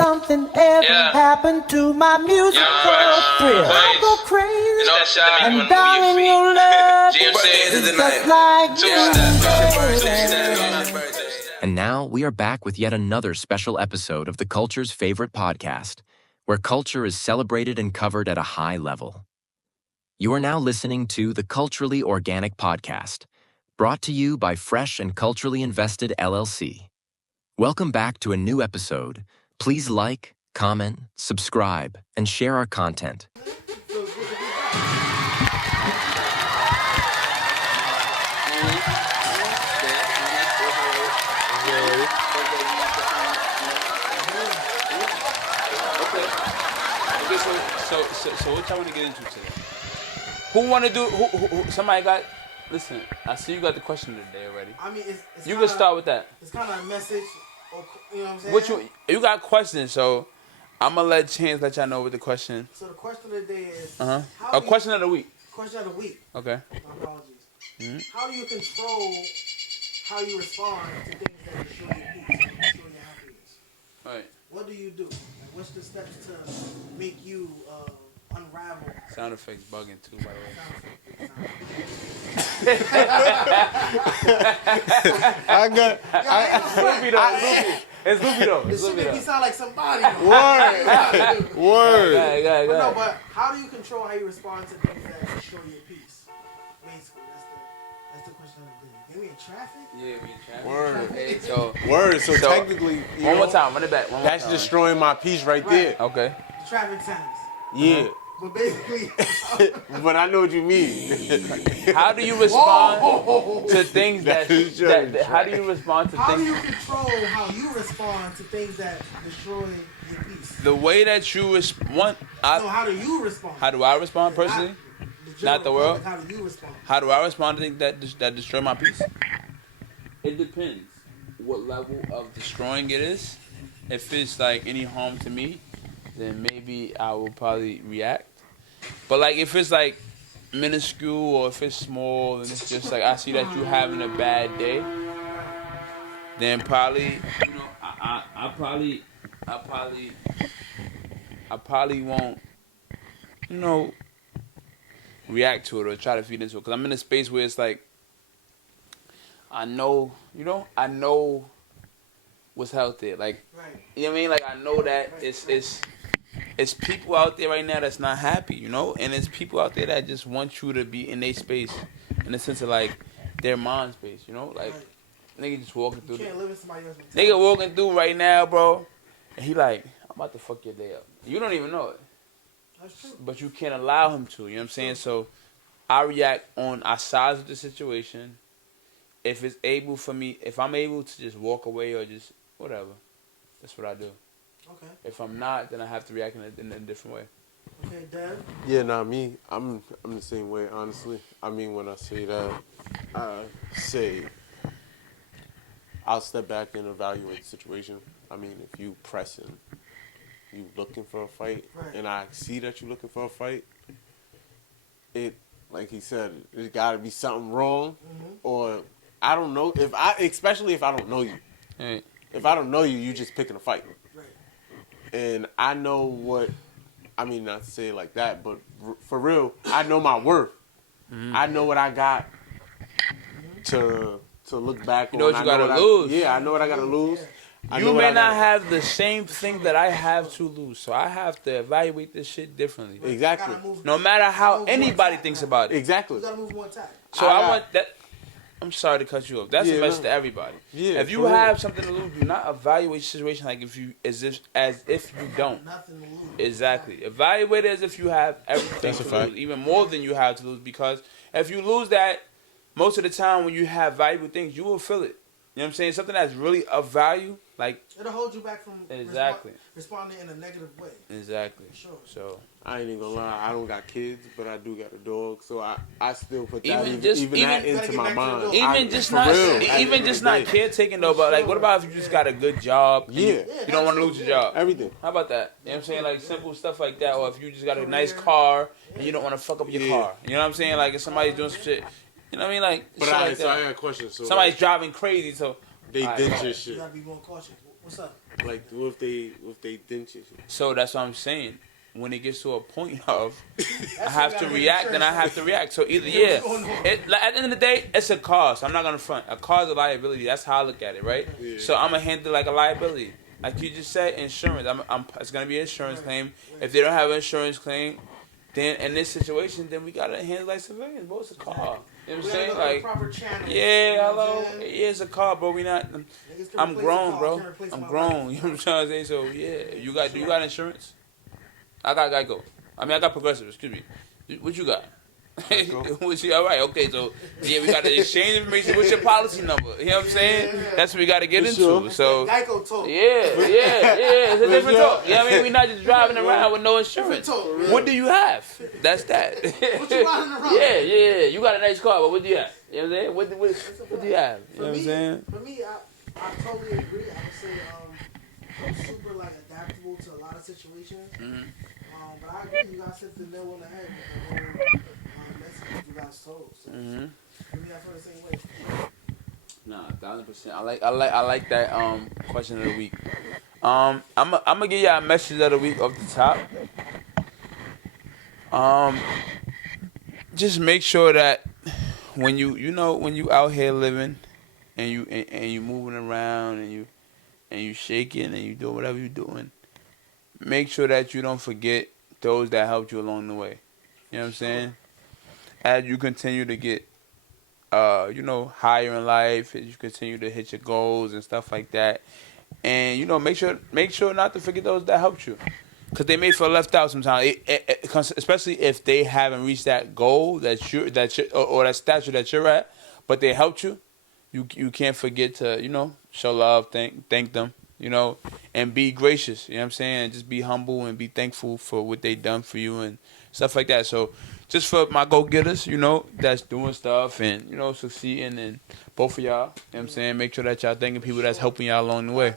something ever happened to my musical thrill, I'll go crazy. And darling, your love is just like And now we are back with yet another special episode of the Culture's favorite podcast, where culture is celebrated and covered at a high level. You are now listening to the Culturally Organic Podcast, brought to you by Fresh and Culturally Invested LLC. Welcome back to a new episode. Please like, comment, subscribe, and share our content. So what y'all want to get into today? Who want to do? Who? Somebody got? Listen, I see you got the question today already. I mean, it's you can start with that. It's kind of a message, or, you know what I'm saying? What you got questions? So I'm gonna let Chance let y'all know what the question. So the question of the day is. A question of the week. Question of the week. Okay. My apologies. Mm-hmm. How do you control how you respond to things that destroy your peace, destroy your happiness? Right. What do you do? Like, what's the steps to make you unravel? Sound effects bugging too, by the way. It's Loopy though. This shit make me sound like somebody. Word. No, but how do you control how you respond to things that destroy your peace? Basically, that's the question of the day. Give me a traffic? Yeah, we in traffic. Word. So technically, one more time. Run it back. That's destroying my peace right there. Okay. The traffic signs. Yeah. But basically, but I know what you mean. How do you respond to things that how do you respond to how things? do you control how you respond to things that destroy your peace? The way that you respond. How do you respond? How do I respond personally? Not the world. How do you respond? How do I respond to things that destroy my peace? It depends what level of destroying it is. If it's like any harm to me, then maybe I will probably react. But like if it's like minuscule or if it's small and it's just like I see that you having a bad day, then probably I probably won't react to it or try to feed into it, because I'm in a space where it's like I know what's out there, like you know what I mean, like I know that it's people out there right now that's not happy, and it's people out there that just want you to be in their space, in the sense of like their mind space, like nigga just walking through. You can't live in somebody else's mentality. Nigga walking through right now, bro, and he like, I'm about to fuck your day up. You don't even know it. That's true. But you can't allow him to, you know what I'm saying? So I react on our sides of the situation. If I'm able to just walk away or just whatever, that's what I do. Okay. If I'm not, then I have to react in a different way. Okay, Dad? Yeah, me. I'm the same way, honestly. I mean, when I say that, I say I'll step back and evaluate the situation. I mean, if you pressing, you looking for a fight, and I see that you're looking for a fight, it, like he said, there's got to be something wrong, or I don't know, especially if I don't know you. Right. If I don't know you, you just picking a fight. Right. And I know not to say it like that, but for real, I know my worth. Mm-hmm. I know what I got to look back on. You know what you got to lose. Yeah, I know what I got to lose. You may not have the same thing that I have to lose, so I have to evaluate this shit differently. Exactly. No matter how anybody thinks about it. Exactly. You gotta move one time. So I want that. I'm sorry to cut you off. That's a message to everybody. Yeah, if you have something to lose, do not evaluate the situation like as if you don't. Nothing to lose. Exactly. Evaluate it as if you have everything to lose, even more than you have to lose. Because if you lose that, most of the time when you have valuable things, you will feel it. You know what I'm saying? Something that's really of value, like it'll hold you back from responding in a negative way. Exactly. Sure. So I ain't even gonna lie, I don't got kids, but I do got a dog, so I still put that even that into my mind. Even just not caretaking though, but like what about if you just got a good job? Yeah. You don't want to lose your job. Everything. How about that? You know what I'm saying? Like simple stuff like that, or if you just got a nice car and you don't want to fuck up your car. You know what I'm saying? Like if somebody's doing some shit. You know what I mean? Like, but shit like so I got a question. So somebody's driving crazy, so they did your shit. You gotta be more cautious. What's up? Like, what if they didn't you? So that's what I'm saying. When it gets to a point of I have to react, then I have to react. So either like, at the end of the day, it's a car. So I'm not gonna front. A car is a liability. That's how I look at it, right? Yeah. So I'm gonna handle it like a liability. Like you just said, insurance. It's gonna be an insurance claim. If they don't have an insurance claim, then in this situation, then we gotta handle like civilians. Bro, it's a car. You know what I'm saying? Like, hello. Yeah, it's a car, bro. We not. I'm grown, bro. I'm grown. You know what I'm trying to say? So yeah, do you got insurance? I got Geico. I mean, I got Progressive. Excuse me. What you got? What you, all right, okay. So yeah, we got to exchange information. What's your policy number? You know what I'm saying? That's what we got to get into. Sure. So Geico talk. yeah. It's a different talk. You know what I mean? We're not just driving around with no insurance. What do you have? That's that. What you riding around? Yeah. You got a nice car, but what do you have? You know what I'm saying? What do you have? You know what I'm saying? For me, I totally agree. I would say I'm super like adaptable to a lot of situations. Mm-hmm. But I agree. You guys hit the nail on the head with the whole message you guys told. So Mm-hmm. for me, I feel the same way. Nah, 1,000%. I like that question of the week. I'm gonna give y'all a message of the week off the top. Just make sure that when you out here living and you moving around and you shaking and you doing whatever you're doing, make sure that you don't forget those that helped you along the way. You know what I'm saying? As you continue to get higher in life, as you continue to hit your goals and stuff like that. And make sure not to forget those that helped you. Cause they may feel left out sometimes, especially if they haven't reached that goal or that stature that you're at, but they helped you. You can't forget to show love, thank them, and be gracious. You know what I'm saying? And just be humble and be thankful for what they done for you and stuff like that. So just for my go-getters, that's doing stuff and succeeding, and both of y'all, you know what I'm saying? Make sure that y'all thanking people that's helping y'all along the way.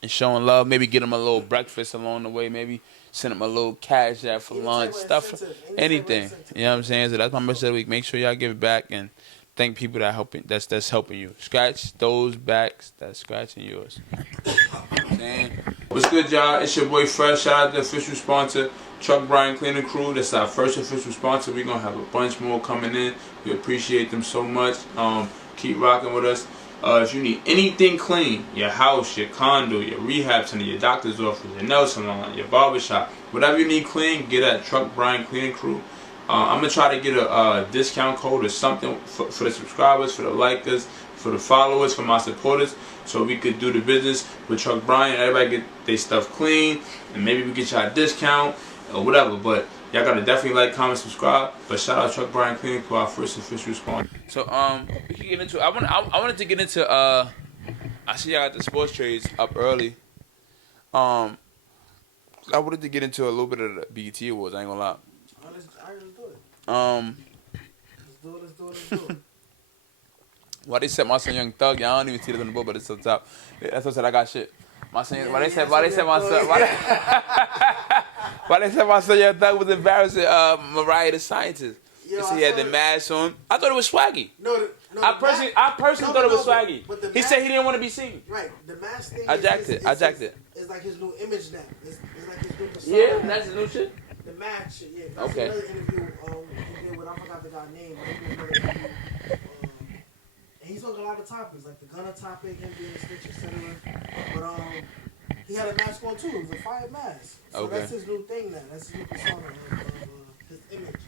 And showing love, maybe get them a little breakfast along the way, maybe send them a little cash out for lunch, stuff, anything. You know what I'm saying? So that's my message of the week. Make sure y'all give it back and thank people that's helping you. Scratch those backs that's scratching yours. What's good, y'all? It's your boy Fresh. Shout out to the official sponsor, Truck Brian Cleaning Crew. That's our first official sponsor. We're gonna have a bunch more coming in. We appreciate them so much. Keep rocking with us. If you need anything clean, your house, your condo, your rehab center, your doctor's office, your nail salon, your barbershop, whatever you need clean, get at Truck Brian Cleaning Crew. I'm going to try to get a discount code or something for the subscribers, for the likers, for the followers, for my supporters, so we could do the business with Truck Brian. Everybody get their stuff clean, and maybe we get y'all a discount or whatever. But y'all got to definitely like, comment, subscribe. But shout out Truck Brian Cleaning for our first official sponsor. So we can get into. I wanted to get into. I see y'all got the sports trades up early. I wanted to get into a little bit of the BET Awards. I ain't gonna lie. Let's do it. Let's do it. Why they said my son Young Thug? Yeah, I don't even see it on the board, but it's on top. That's what I said. I got shit. My son. Why they said my son? Why they said my son Young Thug was embarrassing Mariah the Scientist? Because he had the mask on. I thought it was swaggy. No, I personally thought it was swaggy. He said he didn't want to be seen. Right, the mask thing. I jacked it. It's like his new image now. It's like his new persona. Yeah, that's his new shit. The match shit, yeah. That's Okay. another interview he did with, I forgot the guy's name, but he did another interview. And he talked a lot of topics, like the gunner topic, him being a snitch, etc. But he had a mask on too. It was a fire mask. So Okay. that's his new thing now. That's his new persona of his image.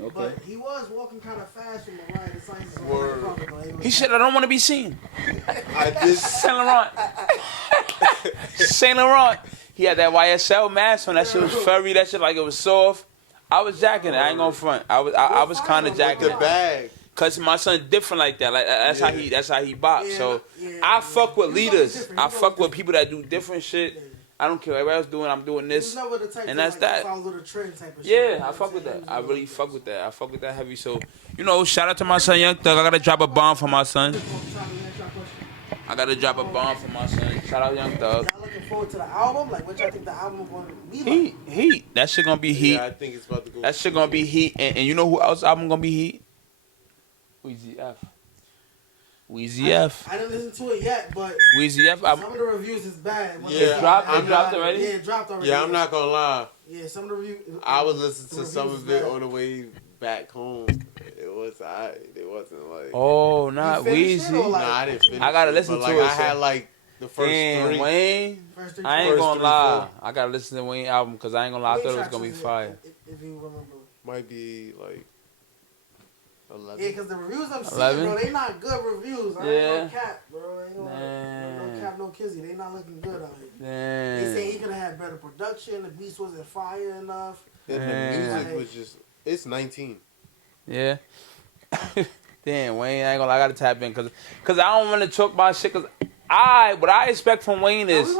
Okay. But he was walking kind of fast from Mariah the Scientist. He said, I don't want to be seen. I did. Saint Laurent. Saint Laurent. He had that YSL mask on. That shit was furry. That shit like it was soft. I was jacking it. I ain't gonna front. I was kind of jacking The it. bag. Cause my son different like that. Like that's how he bop. So I fuck with leaders. I fuck with people that do different shit. I don't care what everybody else doing. I'm doing this, and that's that. Yeah, I fuck with that. I really fuck with that. I fuck with that heavy. So shout out to my son Young Thug. I gotta drop a bomb for my son. I gotta drop a bomb for my son. Shout out Young Thug. Y'all looking forward to the album? Like, what y'all think the album gonna be like? Heat. That shit gonna be heat. Yeah, I think it's about to go. That shit gonna be heat. And you know who else album gonna be heat? Easy F. Weezy F. I didn't listen to it yet, but Weezy F. some of the reviews is bad. It dropped already? Yeah, it dropped already. Yeah, I'm not gonna lie. Yeah, some of the reviews. I was listening to some of it on the way back home. It was alright. It wasn't like. Oh, not Weezy. Nah, I didn't finish. I gotta listen but, to like, it. I had like the first three. Wayne. I ain't gonna lie. I gotta listen to the Wayne album because I ain't gonna lie. I thought it was gonna be fire. If you remember. Might be like 11. Yeah, because the reviews I'm seeing, bro, they not good reviews. I ain't no cap, bro. Ain't no cap, no kizzy. They not looking good out here. They say he could have had better production. The beats wasn't fire enough. And the music was just. It's 19. Yeah. Damn, Wayne, I ain't gonna lie. I gotta tap in because I don't want to talk about shit because what I expect from Wayne is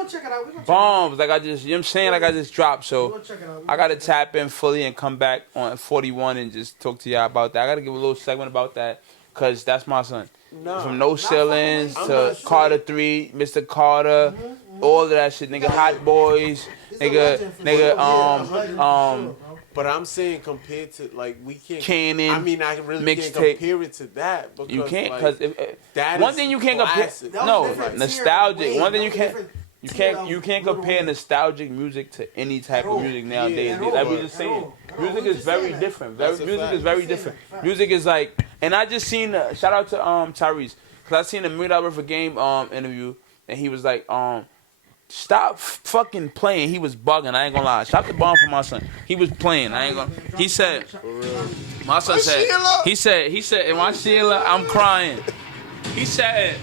bombs. Like I just, you know what I'm saying? Like I just dropped. So I got to tap in fully and come back on 41 and just talk to y'all about that. I got to give a little segment about that because that's my son. From No Ceilings to Carter 3, Mr. Carter, all of that shit. Nigga, Hot Boys. Nigga, But I'm saying compared to, like, we can't. Cannon. I mean, I really can't compare it to that. Because, you can't, because like, one thing you can't compare. No, nostalgic. One thing you can't. You can't compare nostalgic music to any type of music nowadays. Like we just saying, music is very different. Music is very different. Music is like, and I just seen shout out to Tyrese because I seen a $1 Million Worth of Game interview and he was like stop fucking playing. He was bugging. I ain't gonna lie. Stop the bomb for my son. He was playing. I ain't gonna. He said, my son said, he said, and my Sheila, I'm crying. He said,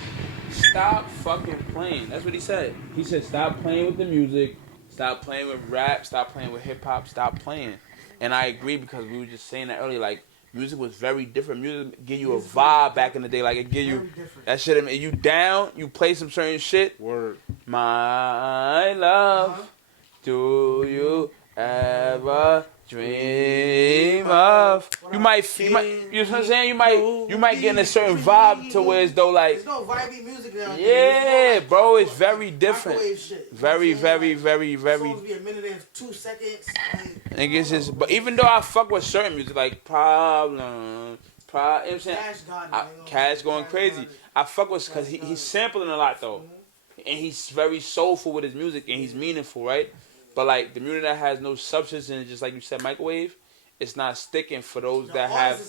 stop fucking playing. That's what he said. He said, stop playing with the music. Stop playing with rap. Stop playing with hip hop. Stop playing. And I agree because we were just saying that earlier. Like, music was very different. Music give you a vibe back in the day. Like, it give you that shit. I mean, you down, you play some certain shit. Word. My love, do you ever dream of? You might, you know what I'm saying? You might get in a certain vibe to where it's though like. There's no vibey music now. Yeah, bro, it's very different. Very. Songs be a minute and 2 seconds. Niggas just, but even though I fuck with certain music like Problem, you know what I'm saying? Cash going crazy. I fuck with because he's sampling a lot though, and he's very soulful with his music and he's meaningful, right? But like the music that has no substance in it, just like you said, microwave, it's not sticking for those that have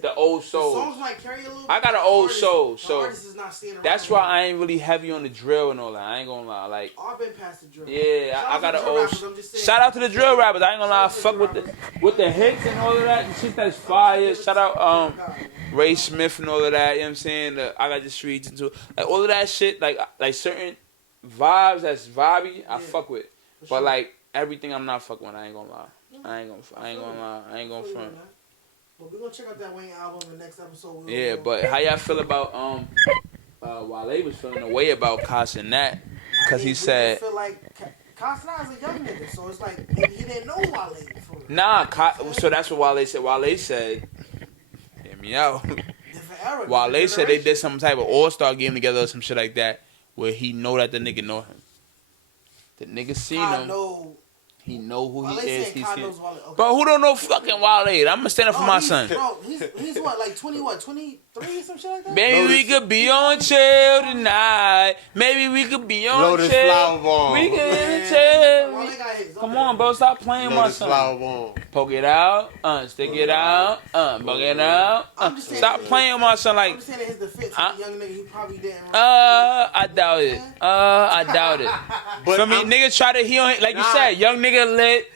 the old soul. The songs might carry a little bit. I got an old soul, so that's why I ain't really heavy on the drill and all that. I ain't gonna lie, like. I've been past the drill. Yeah, I got an old. Shout out to the drill rappers. I ain't gonna lie, I fuck with the hits and all of that. The shit that's fire. Shout out Ray Smith and all of that. You know what I'm saying? I got the streets and too. Like all of that shit, like certain vibes that's vibey, I fuck with. But like everything I'm not fucking with, I ain't gonna lie. I ain't gonna front. Well, we're gonna check out that Wayne album in the next episode. Yeah, but how y'all feel about Wale was feeling a way about Koss and that? Cause he said feel like Koss now is a young nigga, so it's like maybe he didn't know Wale before. Nah, so that's what Wale said. Wale said, hear me out. Wale said they did some type of all-star game together or some shit like that where he know that the nigga know him. The nigga seen him. He know who he is. He's seen. Okay. But who don't know fucking Wale? I'm gonna stand up for my son. Bro, he's what, like 23, some shit like that? Maybe we could be on chill tonight. Maybe we could be on chill. We can chill. Come on, bro. Stop playing my son. Poke it out. Stick it out. Poke it out. Stop playing my son like. I'm saying his defense, young nigga, he probably didn't. I doubt it. I doubt it. But for me, niggas try to like you said, young nigga lit.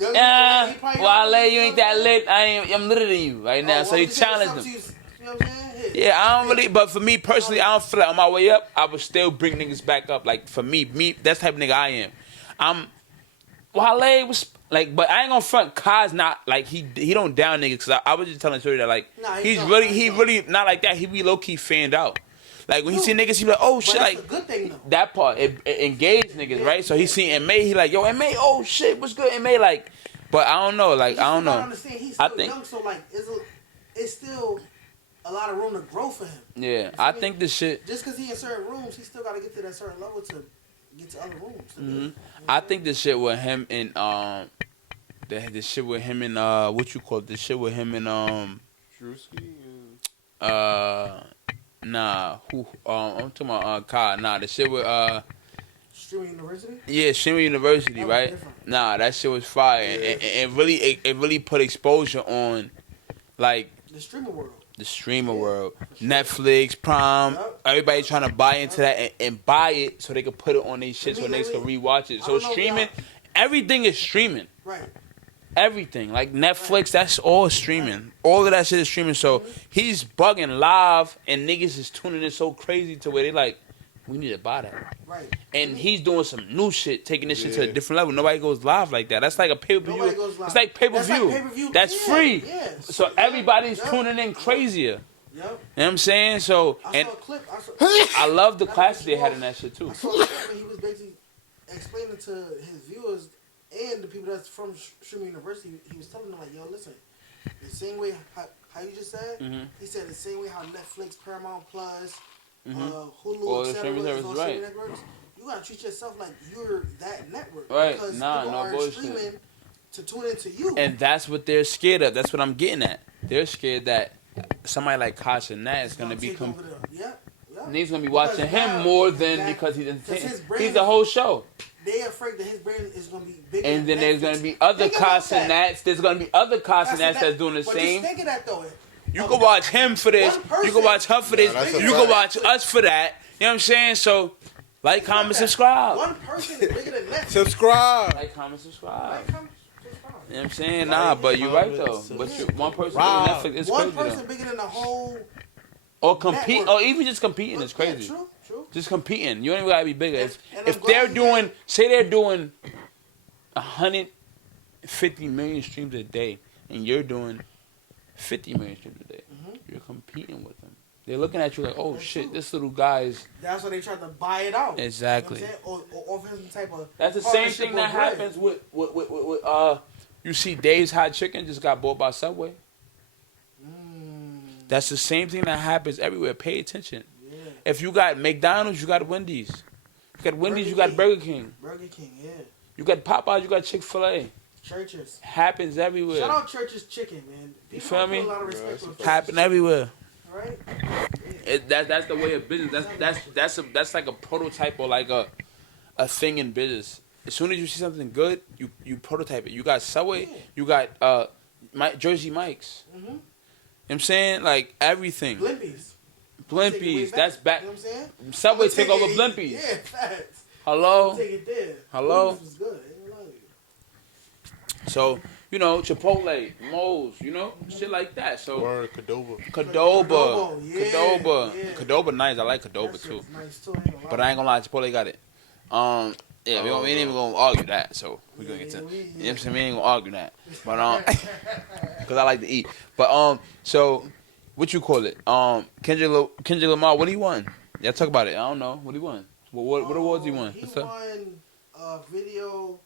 Wale, you ain't that lit. I'm litter than you right now. So he challenged him. You know what I'm saying? Yeah, I don't really. But for me personally, I don't feel like on my way up, I would still bring niggas back up. Like for me, that's the type of nigga I am. Wale was like, but I ain't gonna front. Kaz not like he don't down niggas. Cause I was just telling Tori that like he really not like that. He be low key fanned out. Like when he see niggas, he be like, oh shit, like good thing, that part it engaged niggas, right? So he seen M.A. He like, yo, M.A. Oh shit, what's good, M.A. Like, but I don't know, like I don't know. He's still young, so like it's still a lot of room to grow for him. Yeah, I think this shit. Just because he in certain rooms, he still got to get to that certain level to get to other rooms. Mm-hmm. I think this shit with him and the shit with him and what you call it? The shit with him and Drewski. Nah, who? I'm talking about Kai. Nah, the shit with Streaming University. yeah, Shimmer University, That was right? different. Nah, that shit was fire, and really, it really put exposure on like The streaming world. the streamer Yeah, world, for sure. Netflix, Prime, Yup. everybody trying to buy into that and buy it so they could put it on their shit so Let me- niggas can rewatch it. I So don't know if streaming, y'all- everything is streaming. Right. Everything like Netflix, that's all streaming. All of that shit is streaming. So he's bugging live, and niggas is tuning in so crazy to where they like, we need to buy that. Right. And he's doing some new shit, taking this shit to a Yeah. different level. Nobody goes live like that. That's like a pay per Nobody view. goes live. It's like pay per That's like view. pay-per-view. That's Yeah, free. yeah. So Yeah, everybody's yeah. tuning in crazier. Yep. You know what I'm saying? So I and saw a clip. I love the classes they had in that shit too. I saw a clip where he was basically explaining to his viewers and the people that's from Streaming University. He was telling them like, "Yo, listen, the same way how you just said." Mhm. He said the same way how Netflix, Paramount Plus, Mhm. Hulu, All the etc. streaming is services, on right. streaming networks. You gotta treat yourself like you're that network, Right. Because Nah, people no are bullshit. streaming to tune into you. And that's what they're scared of. That's what I'm getting at. They're scared that somebody like Kasha Nat is gonna take become. over the, yep. Niggas gonna be Because watching him now- more than exactly. because he's Because entertaining. his brand He's the whole show. They afraid that his brand is gonna be bigger. And then than there's Netflix. gonna be other Think about Kasha that. Nats. There's gonna be other Kasha Kasha Nats Nat- that's doing the but same. Just think of that though. You can watch him for this. One person- You can watch her for this. that's a You can fact. watch us for that. You know what I'm saying? So, like, comment, subscribe. One person is bigger than Netflix. Subscribe. Like, comment, subscribe. Like, come- subscribe. You know what I'm saying? Nah, but you're right though. Comment, But you, subscribe. one person Wow. on Netflix is One crazy person though. bigger than the whole. Or compete, network. or even just competing is crazy. Yeah, true. Just competing. You ain't gotta be bigger. And If, I'm if glad they're he doing, had- say they're doing 150 million streams a day, and you're doing 50 million streams a day, you're competing with them. They're looking at you like, oh That's shit, true. this little guy's. That's why they tried to buy it out. Exactly. You know what I'm saying? Or offer him some type of. That's the same partnership thing or that bread. happens with you see Dave's Hot Chicken just got bought by Subway. That's the same thing that happens everywhere. Pay attention. Yeah. If you got McDonald's, you got Wendy's. You got Wendy's, you got Burger King. Burger King, yeah. You got Popeyes, you got Chick-fil-A. Churches. Happens everywhere. Shout out Church's Chicken, man. People feel don't me? put a lot of respect on Church's Happen everywhere. Right? That's the way of business. That's like a prototype or like a thing in business. As soon as you see something good, you prototype it. You got Subway, Yeah. you got Jersey Mike's. Mm-hmm. You know what I'm saying? Like everything. Blimpies. Take it Blimpies, way that's back. You know what I'm saying? Subway I'ma take over it- Blimpies. Yeah, facts. Hello? Take it there. Hello? Blimpies was good. I ain't gonna lie to you. So, Chipotle, Moe's, shit like that. So Word, Cadoba. Qdoba, Yeah, Qdoba, yeah. Qdoba nice. I like Qdoba That too. shit's nice too. I ain't gonna lie. But I ain't gonna lie, Chipotle got it. Yeah, we ain't even gonna argue that. So we gonna get to, Yeah, you know what I'm saying? We ain't gonna argue that. But cause I like to eat. But so what you call it? Kendrick Lamar, what he won? Yeah, talk about it. I don't know. What he won? What awards he won? He What's up? won video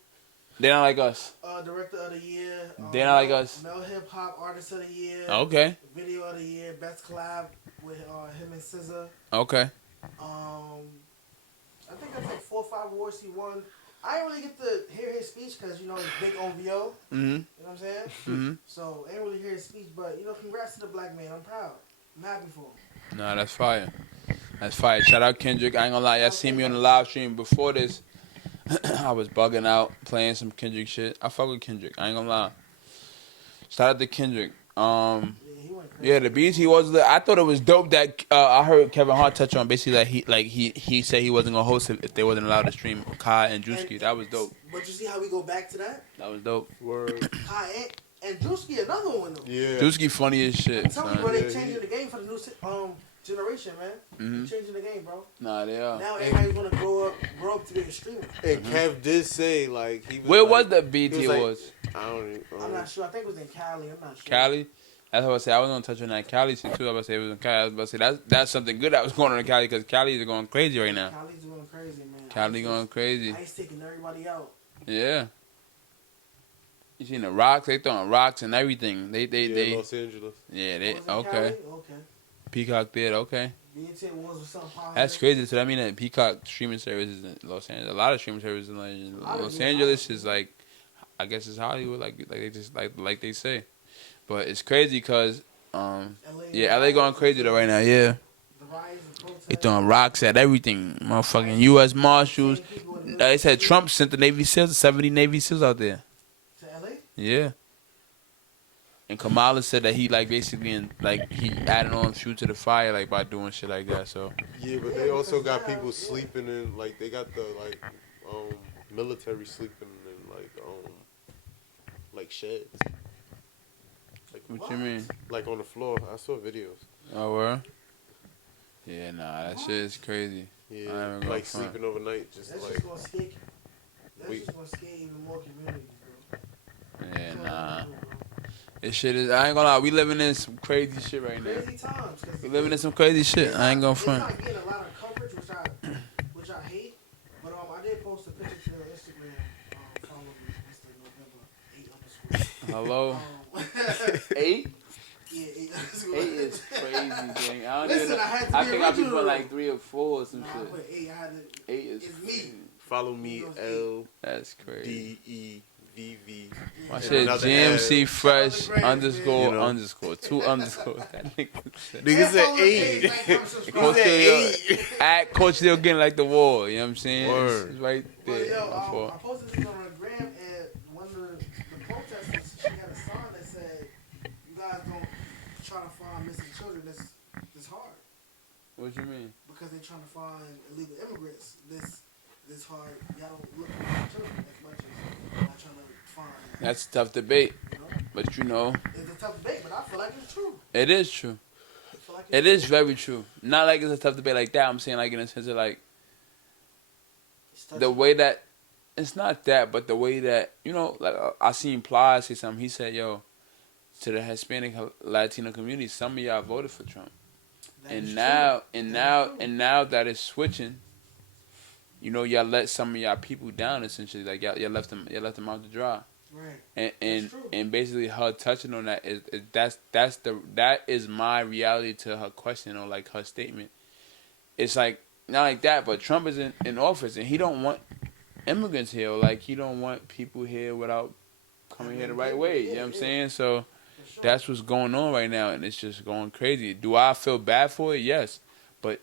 They not like us. director of the year. They not like us. Male hip hop artist of the year. Okay. Video of the year. Best collab with him and SZA. Okay. I think that's like 4 or 5 awards he won. I didn't really get to hear his speech because he's big OVO. Mhm. You know what I'm saying? Mhm. So I didn't really hear his speech, but congrats to the black man. I'm proud. I'm happy for him. Nah, that's fire. That's fire. Shout out Kendrick. I ain't gonna lie, y'all seen me on the live stream before this. I was bugging out, playing some Kendrick shit. I fuck with Kendrick. I ain't gonna lie. Shout out to Kendrick. Yeah, he went crazy. Yeah, the beats he was. I thought it was dope that I heard Kevin Hart touch on basically that he said he wasn't gonna host it if they wasn't allowed to stream Kai and Drewski. That was dope. But you see how we go back to that? That was dope. Word. Kai and Drewski, another one though. Yeah. Drewski funny as shit. I'm telling you, bro, Son. they changing the game for the new generation, man. Mhm. They changing the game, bro. Nah, they are. Now everybody's gonna grow up to be a streamer. And Kev did say, like, he was Where like, was the he BT was like- Awards? I don't even I'm not sure. I think it was in Cali. I'm not sure. Cali. That's what I said. I was gonna touch on that Cali shit too. I was gonna say it was in Cali. I was about to say that's something good that was going on in Cali because Cali is going crazy right now. Cali's going crazy, man. Cali going crazy. Ice taking everybody out. Yeah. You seen the rocks? They throwing rocks and everything. They Los Angeles. yeah. Oh, They was it okay. Cali? Okay. Peacock did okay. BT Awards was something positive. That's crazy. So that mean that Peacock streaming services in Los Angeles. A lot of streaming services in Los Angeles is like, I guess it's Hollywood. Like they just like they say, but it's crazy because LA, yeah, LA going crazy though right now. Yeah. riots and protests. They throwing rocks at everything. Motherfucking U.S. Marshals. They said Trump sent the Navy SEALs, 70 Navy SEAls out there. To L.A.? Yeah. And Kamala said that he like basically like he added on fuel to the fire like by doing shit like that. So Yeah, but they also got people sleeping in like they got the military sleeping in like sheds. Like what you mean? Like on the floor. I saw videos. Oh, where? Yeah, nah, that shit is crazy. Yeah, like sleeping overnight, just that's like. Just gonna scare, that's just gonna scare even more communities, bro. Yeah, nah. This shit is. I ain't gonna lie. We living in some crazy shit right now. Crazy times. We living in some crazy shit. I ain't gonna front. It's not getting a lot of coverage, which I hate. But I did post a picture to Instagram. Follow me, Mr. November 8 _ Hello. 8? Yeah, 8 8 is crazy, gang. I don't Listen, even know. I think I be put like 3 or 4 or some I shit. put 8. I had to. 8 is It's crazy. me. Follow me, L That's crazy. DEVV. My shit GMC Fresh underscore you know. underscore 2 underscore. That Nigga said 8. Coach Leo, at Coach Leo getting like the wall. You know what I'm saying? Word. It's right there. Yo, I posted this on the gram, and one of the protesters, she had a sign that said, "You guys don't try to find missing children. This hard." What you mean? Because they're trying to find illegal immigrants. This hard. Y'all don't look for children as much as y'all trying to find. That's a tough debate, You know? but you know, It's a tough debate, but I feel like it's true. it is true. I feel like It is very true. Not like it's a tough debate like that. I'm saying like in a sense of like the way that it's not that, but the way that like I seen Plies say something. He said, "Yo, to the Hispanic Latino community, some of y'all voted for Trump, and now that it's switching, y'all let some of y'all people down essentially. Like y'all left them out to dry." Right. And basically her touching on that is that is my reality to her question or like her statement. It's like not like that, but Trump is in office and he don't want immigrants here. Or like he don't want people here without coming here the right way. You know what I'm saying? So that's what's going on right now, and it's just going crazy. Do I feel bad for it? Yes, but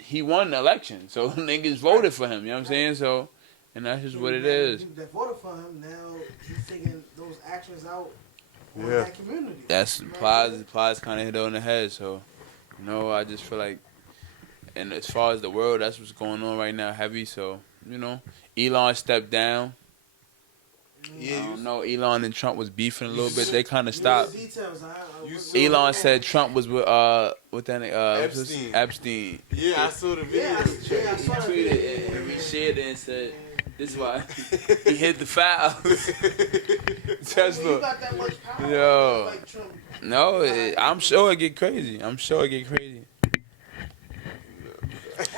he won the election, so niggas voted for him. You know what I'm saying? So. And that's just what it is. People that voted for him, now he's taking those actions out on Yeah. that community. That's Plies kind of hit on the head. So, I just feel like, and as far as the world, that's what's going on right now, heavy. So, Elon stepped down. Yeah, I don't know. Elon and Trump was beefing a little bit. They kind of stopped. Details, Elon said Trump was with that Epstein. Epstein. Yeah, I saw the video. I saw the Tweeted video. and reshared it and said, "This is why he hit the foul." Tesla. You got that much power. Yo. Like Trump. No, I'm sure it get crazy.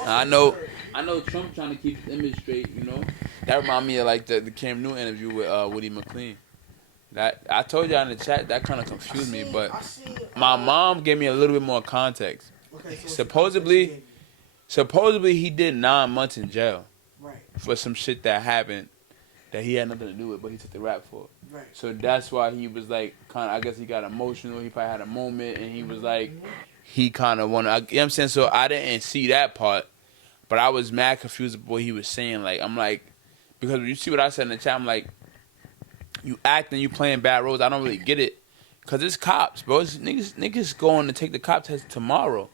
I know Trump trying to keep his image straight. That remind me of like the Cam Newton interview with Woody McLean. That I told y'all in the chat that kind of confused me, but my mom gave me a little bit more context. Okay, so Supposedly he did 9 months in jail right. for some shit that happened that he had nothing to do with, but he took the rap for. Right. So that's why he was like I guess he got emotional. He probably had a moment, and he was like, he kind of wanted. You know what I'm saying? So I didn't see that part, but I was mad confused with what he was saying. Like I'm like, because you see what I said in the chat, I'm like, you acting, you playing bad roles. I don't really get it, cause it's cops, bro. It's niggas going to take the cop test tomorrow,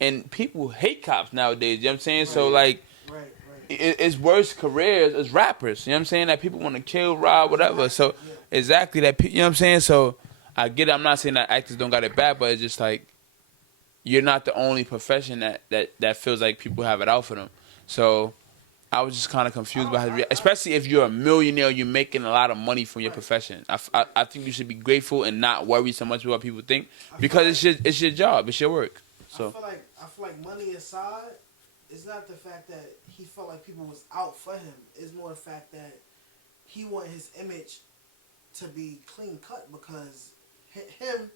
and people hate cops nowadays. You know what I'm saying? Right. So like. Right. It's worse careers as rappers. You know what I'm saying? That people want to kill, rob, whatever. So, exactly that. You know what I'm saying? So, I get it. I'm not saying that actors don't got it bad, but it's just like, you're not the only profession that feels like people have it out for them. So, I was just kind of confused by how, especially if you're a millionaire, you're making a lot of money from your profession. I think you should be grateful and not worry so much about what people think, because it's your job, it's your work. So, I feel like money aside, it's not the fact that he felt like people was out for him. It's more the fact that he wanted his image to be clean cut, because him,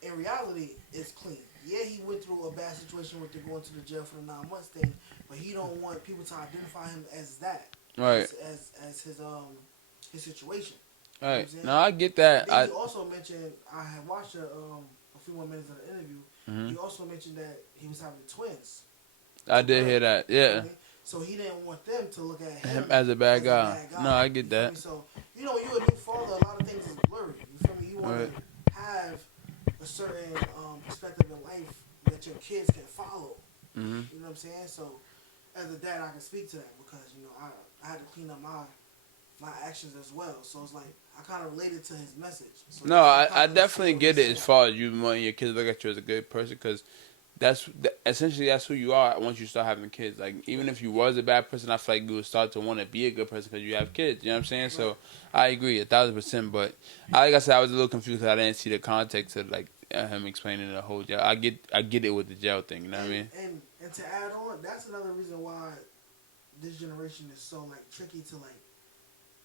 in reality, is clean. Yeah, he went through a bad situation with the going to the jail for the 9 months thing, but he don't want people to identify him as that. Right. As his situation. Right. No, I get that. He also mentioned, I had watched a few more minutes of the interview, he also mentioned that he was having twins. I did hear that. Yeah. So he didn't want them to look at him As a bad guy. No, I get that. So, when you're a new father, a lot of things is blurry. You feel me? You want to have a certain perspective in life that your kids can follow. You know what I'm saying? So, as a dad, I can speak to that because, I had to clean up my actions as well. So, it's like, I kind of related to his message. So no, I definitely get it as far as you wanting your kids to look at you as a good person because essentially that's who you are once you start having kids. Like, even if you was a bad person, I feel like you would start to want to be a good person because you have kids. You know what I'm saying? Right. So I agree 1,000%. But like I said, I was a little confused because I didn't see the context of like him explaining the whole jail. I get it with the jail thing. You know what I mean? And to add on, that's another reason why this generation is so like tricky to like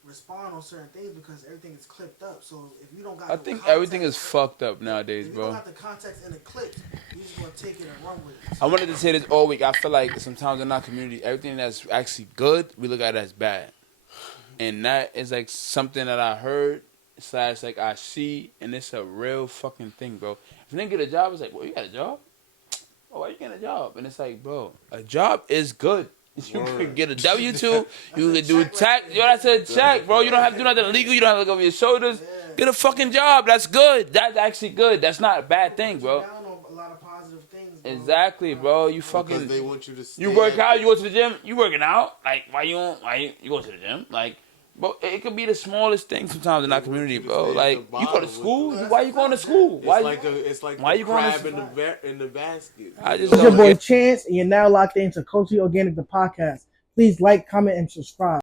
respond on certain things because everything is clipped up. So if you don't got, I think everything is fucked up nowadays, if you bro. don't got the context in the clips, you just gonna take it and run with it. I wanted to say this all week. I feel like sometimes in our community, everything that's actually good, we look at it as bad, and that is like something that I heard / like I see, and it's a real fucking thing, bro. If you didn't get a job, it's like, well, you got a job? Oh, why you getting a job? And it's like, bro, a job is good. You can get a W-2. You can do tax. Yo, that's a check, bro. You don't have to do nothing illegal. You don't have to look over your shoulders. Get a fucking job. That's good. That's actually good. That's not a bad thing, bro. A lot of positive things, bro. Exactly, bro. You fucking. Because they want you to stay. You work out. You go to the gym. You working out. Like, why you go to the gym? Like, bro, it could be the smallest thing sometimes in our community, bro. Like, you go to school. Why you going to school? It's like why the you going crab in the basket. It's your boy Chance, and you're now locked into Culturally Organic, the podcast. Please like, comment, and subscribe.